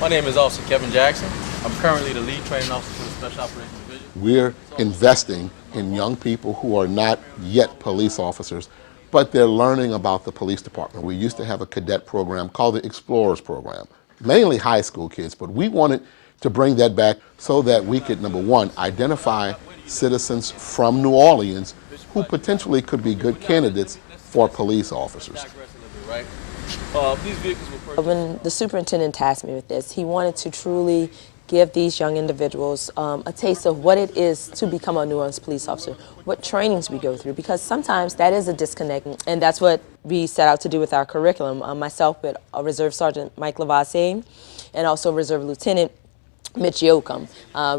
My name is Officer Kevin Jackson. I'm currently the lead training officer for the Special Operations Division. We're investing in young people who are not yet police officers, but they're learning about the police department. We used to have a cadet program called the Explorers Program, mainly high school kids, but we wanted to bring that back so that we could, number one, identify citizens from New Orleans who potentially could be good candidates for police officers. When the superintendent tasked me with this, he wanted to truly give these young individuals a taste of what it is to become a New Orleans police officer, what trainings we go through, because sometimes that is a disconnect, and that's what we set out to do with our curriculum. Myself with Reserve Sergeant Mike Lavassier and also Reserve Lieutenant Mitch Yoakum.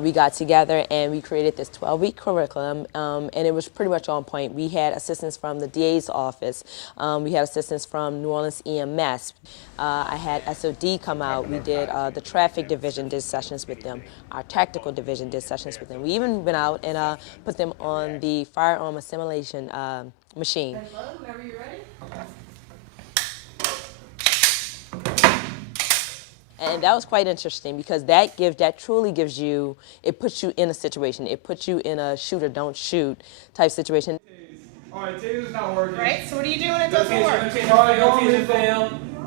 We got together and we created this 12-week curriculum, and it was pretty much on point. We had assistance from the DA's office. We had assistance from New Orleans EMS. I had SOD come out. We did the traffic division did sessions with them. Our tactical division did sessions with them. We even went out and put them on the firearm assimilation machine. Whenever you're ready. And that was quite interesting because that truly gives you, it puts you in a situation. It puts you in a shoot or don't shoot type situation. All right, taser's not working. Right, so what do you do when it doesn't work?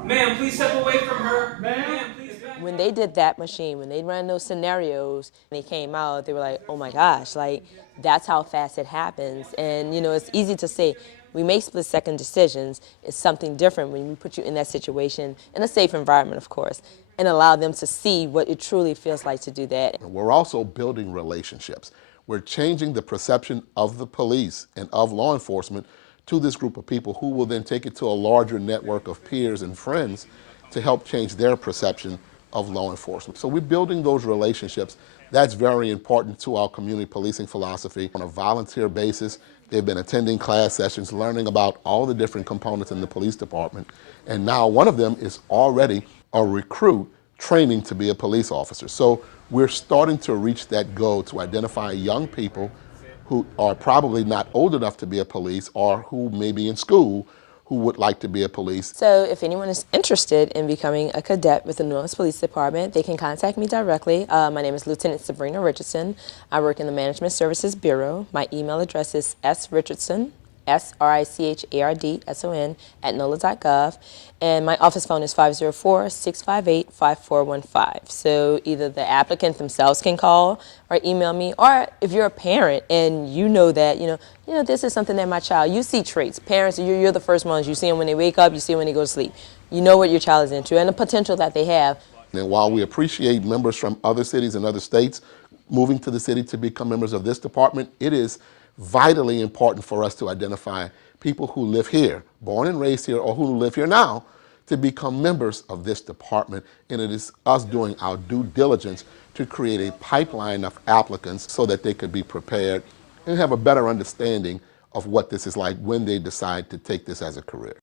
Ma'am, please step away from her. Ma'am, please. When they did that machine, when they ran those scenarios, and they came out, they were like, oh my gosh, like, that's how fast it happens. And, you know, it's easy to say, we make split-second decisions. It's something different when we put you in that situation, in a safe environment, of course, and allow them to see what it truly feels like to do that. We're also building relationships. We're changing the perception of the police and of law enforcement to this group of people who will then take it to a larger network of peers and friends to help change their perception of law enforcement. So we're building those relationships. That's very important to our community policing philosophy. On a volunteer basis, they've been attending class sessions, learning about all the different components in the police department. And now one of them is already a recruit training to be a police officer. So we're starting to reach that goal to identify young people who are probably not old enough to be a police or who may be in school who would like to be a police. So if anyone is interested in becoming a cadet with the New Orleans Police Department, they can contact me directly. My name is Lieutenant Sabrina Richardson. I work in the Management Services Bureau. My email address is srichardson, SRICHARDSON @NOLA.gov, and my office phone is 504-658-5415. So either the applicant themselves can call or email me, or if you're a parent and you know that this is something that my child, you see traits. Parents, you're the first ones. You see them when they wake up, you see them when they go to sleep. You know what your child is into and the potential that they have. And while we appreciate members from other cities and other states moving to the city to become members of this department, it is vitally important for us to identify people who live here, born and raised here, or who live here now, to become members of this department. And it is us doing our due diligence to create a pipeline of applicants so that they could be prepared and have a better understanding of what this is like when they decide to take this as a career.